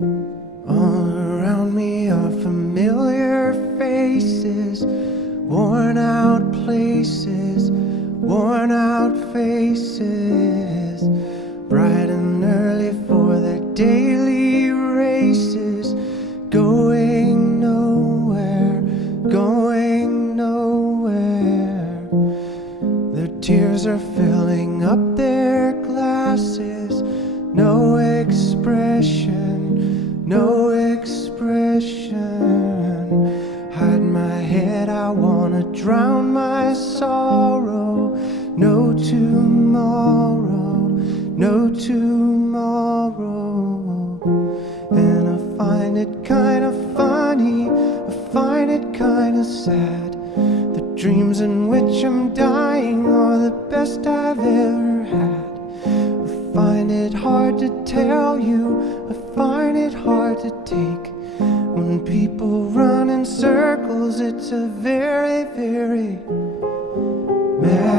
All around me are familiar faces, worn out places, worn out faces, bright and early for their daily races, going nowhere, going nowhere. Their tears are filling up their glasses, no expression, no expression. Hide my head, I wanna drown my sorrow. No tomorrow, no tomorrow. And I find it kinda funny, I find it kinda sad. The dreams in which I'm dying are the best I've ever had. I find it hard to tell you, I find it hard to take. When people run in circles, it's a very, very mad